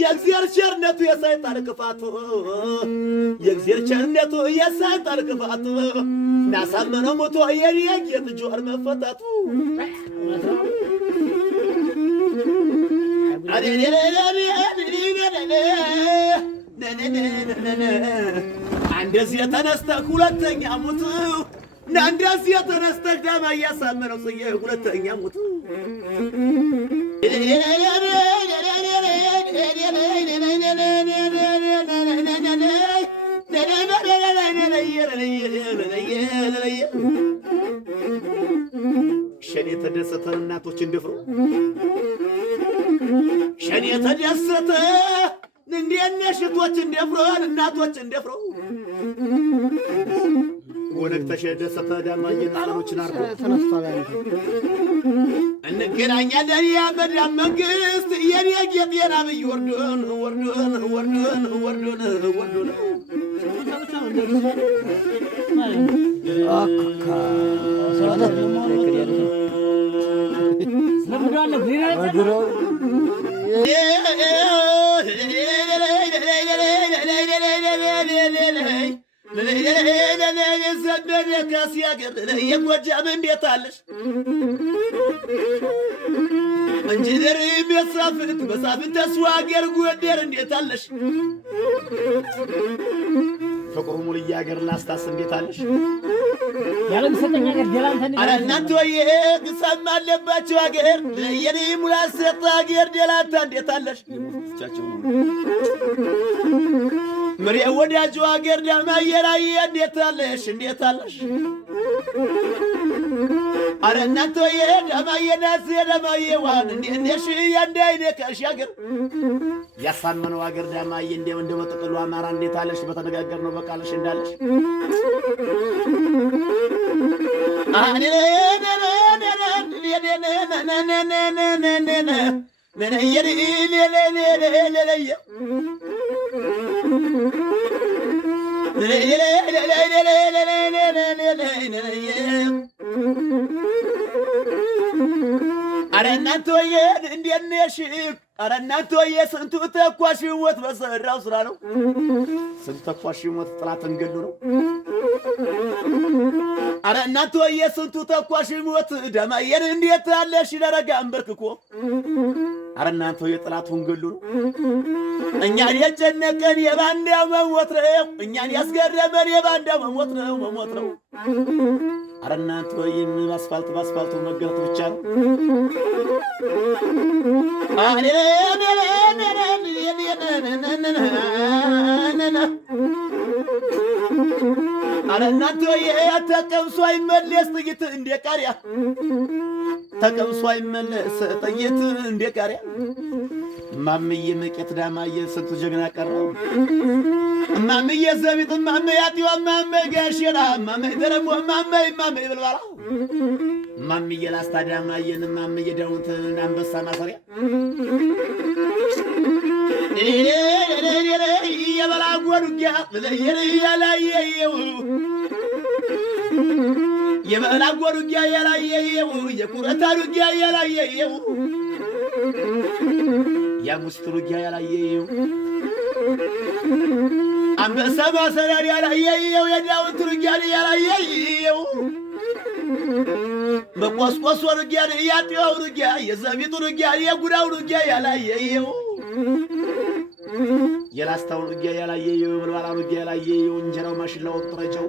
የእግዚአብሔር ቸርነቱ የሰይጣን ክፋቱ የእግዚአብሔር ቸርነቱ የሰይጣን ክፋቱ ናሳመነው ሞቶ የኔ ጌት ጆር መፈታቱ እንደዚህ የተነስተህ ሁለተኛ ሙት እንደዚህ የተነስተህ ዳማ ያሳመነው ጽዬ ሁለተኛ ሙት ሸኔ ተደሰተ እናቶች እንደፍሮ ሸኔ ተደሰተ እንዴነ ሽቶች እንደፍሮ እናቶች እንደፍሮ ወነክ ተሸደሰተ ዳማየ ጣሎችን አርጎ ተነስቷል እንገናኛለን ያ መዳም መንግስት የኔ ጌጥ የናብይ ወርዶን አካ ሰላም የጎጃም እንዴት አለሽ እንጂነር የሚያሳፍት በሳፍንት ተስዋገር ጎደር እንዴት አለሽ ፍቅሩ ሙልያ ሀገር ላስታስ እንዴት አለሽ ያለም ሰጠኛ ሀገር ደላንተን አረ እናንተ ወይ ግሳም አለባቸው ሀገር የኔ ሙላት ሰጣ ሀገር ደላንታ እንዴት አለሽ ቻቸው ምሪ ወዳጁ ሀገር ዳማየራይ እንዴት አለሽ አረ እናንተ ወይ ዳማየናስ ዳማየዋን እንዴሽ ያንዳይነ ከሽ ሀገር ያሳመነው ሀገር ዳማየ እንደው ጥቅሉ አማራ እንዴት አለሽ በተነጋገር ነው በቃልሽ እንዳለሽ አረ እናንተ ወይ እንዴት ነሽ አረ እናንተ ወይ ስንቱ ተኳሽ ወት በሰራው ስራ ነው ስንቱ ተኳሽ ወት ጥላትን ገሉ ነው አረ እናንተ ወይ ስንቱ ተኳሽ ወት ደማየን እንዴት አለሽ ደረጋ አንበርክኮ አረ እናንተ ወይ ጥላቱን ገሉ ነው እኛን የጨነቀን የባንዳው መሞት ነው እኛን ያስገረመን የባንዳው መሞት ነው አረ እናንተ ወይ ባስፋልቱ መገረጥ ብቻ ነው አረ እናንተ ወይ ተቀምሶ አይመለስ ጥይት እንደ ቃሪያ ተቀምሶ አይመለስ ጥይት እንደ ቃሪያ ማምዬ መቄት ዳማየ ስንቱ ጀግና ቀረው ማምዬ ዘቢጥ ማምዬ አጥዋ ማምዬ ጋሽራ ማምዬ ደረሞ ማምዬ ብልባላ ማምዬ ላስታ ዳማየን ማምዬ ዳውንት አንበሳ ማሰሪያ የበላ ጎዱጊያ ያላየው የበላ ጎዱጊያ ያላየው የኩረታ ዱጊያ ያላየው ያሙስትሩጊያ ያላየው አንበሳ ማሰሪያ ያላየው የዳውንት ዱጊያ ያላየው በቆስቆስ ዱጊያ ያጥያው ዱጊያ የዘቢጡ ዱጊያ የጉዳው ዱጊያ ያላየው የላስታው ዱጊያ ያላየው የበልባላ ዱጊያ ያላየው እንጀራው ማሽላው ጥረጃው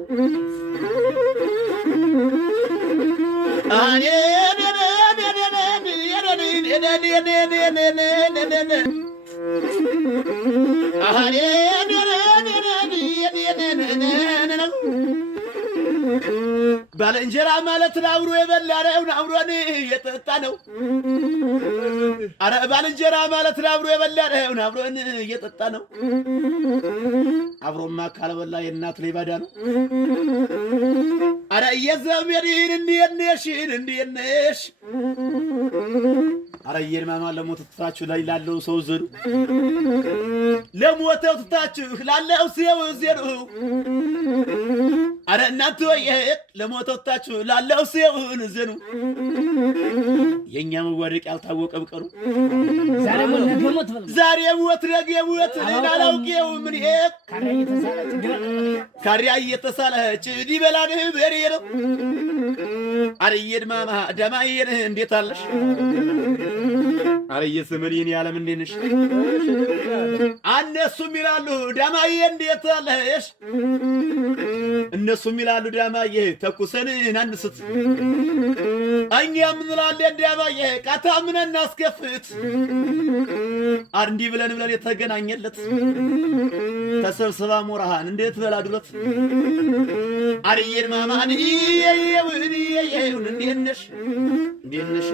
አኔ ባለንጀራ ማለት አብሮ የበላ ነው አብሮን የጠጣ ነው አረ ባለንጀራ ማለት አብሮ የበላ ነው አብሮን የጠጣ ነው አብሮማ ካልበላ የእናት ላይ ባዳ ነው አረ የዘመድን እንዴት ነሽ አረየን ማማ ለሞተው ትታችሁ ላይ ላለው ሰው ዘሩ ለሞተው ትታችሁ ላለው ሰው ዘሩ አረ እናንተ ወይ ለሞተው ትታችሁ ላለው ሰው ዘሩ የኛ መዋደቅ ያልታወቀ በቀሩ ዛሬ ሞት ነገ ሞት ላላውቀው ምን ካሪያ እየተሳለ ጭድ ይበላል በሬ ነው አረየን ማማ ደማዬን እንዴት አለሽ አረየ ስምሪን ያለም እንዴት ነሽ እነሱም ይላሉ ደማዬ እንዴት አለሽ እነሱም ይላሉ ደማዬ ተኩሰን እናንስት እኛም እንላለን ደማዬ ቃታምን እናስከፍት እንዲህ ብለን የተገናኘለት ተሰብስባ ሞራሃን እንዴት በላዱለት አረየን ማማን እንዴት ነሽ